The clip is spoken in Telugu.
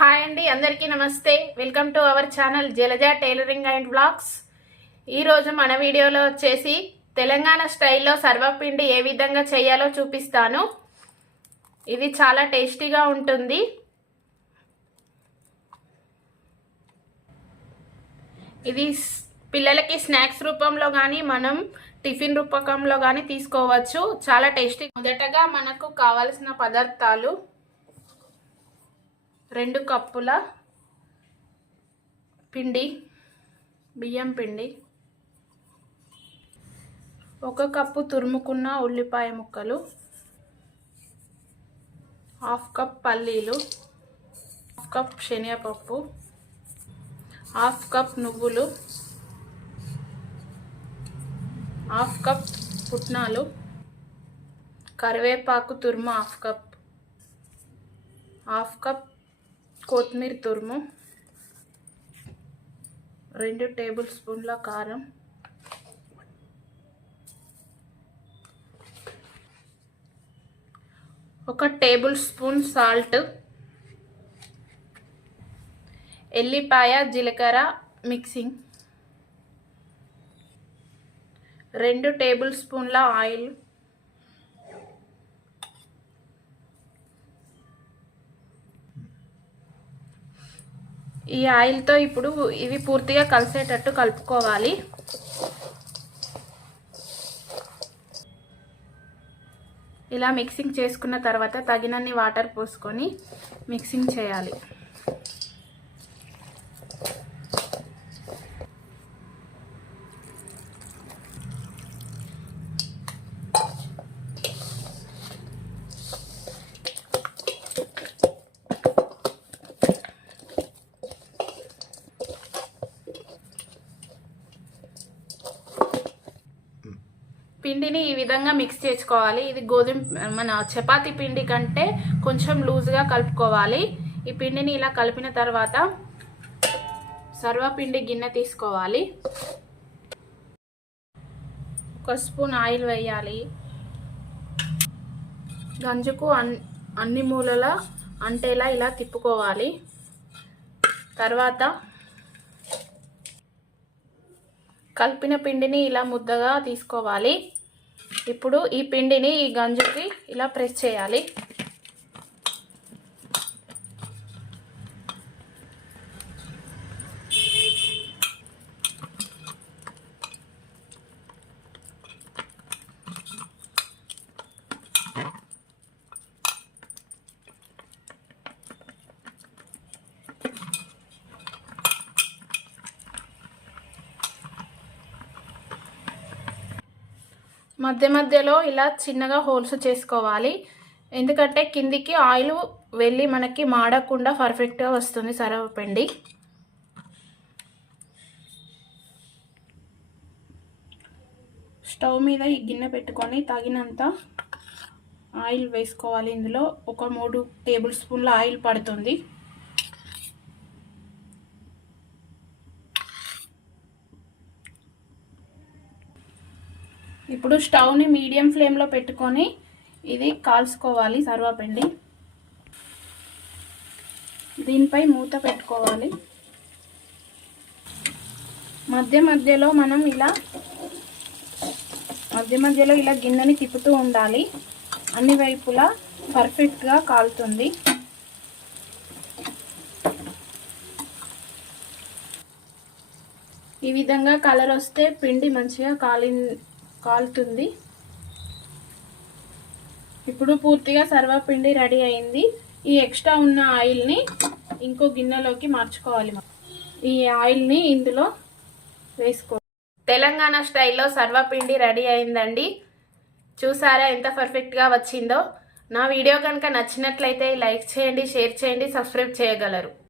హాయ్ అండి, అందరికీ నమస్తే. Welcome to our channel Jalaja tailoring and blogs. ఈరోజు మన వీడియోలో వచ్చేసి తెలంగాణ స్టైల్లో సర్వపిండి ఏ విధంగా చేయాలో చూపిస్తాను. ఇది చాలా టేస్టీగా ఉంటుంది. ఇది పిల్లలకి స్నాక్స్ రూపంలో కానీ మనం టిఫిన్ రూపకంలో కానీ తీసుకోవచ్చు. చాలా టేస్టీ. మొదటగా మనకు కావాల్సిన పదార్థాలు: 2 కప్పుల పిండి, బియ్యం పిండి, 1 కప్పు తురుముకున్న ఉల్లిపాయ ముక్కలు, 1/2 కప్ పల్లీలు, 1/2 కప్ శనగపప్పు, 1/2 కప్ నువ్వులు, 1/2 కప్ పుట్నాలు, కరివేపాకు తురుము 1/2 కప్, 1/2 కప్ కొత్తిమీర తురుము, 2 టేబుల్ స్పూన్ల కారం, 1 టేబుల్ స్పూన్ సాల్ట్, ఎల్లిపాయ జీలకర్ర మిక్సింగ్, 2 టేబుల్ స్పూన్ల ఆయిల్, ఈ ఆయిల్తో ఇప్పుడు ఇవి పూర్తిగా కలిసేటట్టు కలుపుకోవాలి. ఇలా మిక్సింగ్ చేసుకున్న తర్వాత తగినన్ని వాటర్ పోసుకొని మిక్సింగ్ చేయాలి. పిండిని ఈ విధంగా మిక్స్ చేసుకోవాలి. ఇది మన చపాతీ పిండి కంటే కొంచెం లూజ్గా కలుపుకోవాలి. ఈ పిండిని ఇలా కలిపిన తర్వాత సర్వపిండి గిన్నె తీసుకోవాలి. 1 స్పూన్ ఆయిల్ వేయాలి. గంజుకు అన్ని మూలల అంటేలా ఇలా తిప్పుకోవాలి. తర్వాత కలిపిన పిండిని ఇలా ముద్దగా తీసుకోవాలి. ఇప్పుడు ఈ పిండిని ఈ గంజుకి ఇలా ప్రెస్ చేయాలి. మధ్య మధ్యలో ఇలా చిన్నగా హోల్స్ చేసుకోవాలి. ఎందుకంటే కిందికి ఆయిల్ వెళ్ళి మనకి మాడకుండా పర్ఫెక్ట్గా వస్తుంది సర్వపిండి. స్టవ్ మీద ఈ గిన్నె పెట్టుకొని తగినంత ఆయిల్ వేసుకోవాలి. ఇందులో ఒక 3 టేబుల్ స్పూన్ల ఆయిల్ పడుతుంది. ఇప్పుడు స్టవ్ని మీడియం ఫ్లేమ్లో పెట్టుకొని ఇది కాల్చుకోవాలి. సర్వపిండి దీనిపై మూత పెట్టుకోవాలి. మధ్య మధ్యలో ఇలా గిన్నెని తిప్పుతూ ఉండాలి. అన్ని వైపులా పర్ఫెక్ట్గా కాలుతుంది. ఈ విధంగా కలర్ వస్తే పిండి మంచిగా కాలుతుంది. ఇప్పుడు పూర్తిగా సర్వపిండి రెడీ అయింది. ఈ ఎక్స్ట్రా ఉన్న ఆయిల్ని ఇంకో గిన్నెలోకి మార్చుకోవాలి. ఈ ఆయిల్ని ఇందులో వేసుకోవాలి. తెలంగాణ స్టైల్లో సర్వపిండి రెడీ అయిందండి. చూసారా ఎంత పర్ఫెక్ట్గా వచ్చిందో. నా వీడియో కనుక నచ్చినట్లయితే లైక్ చేయండి, షేర్ చేయండి, సబ్స్క్రైబ్ చేయగలరు.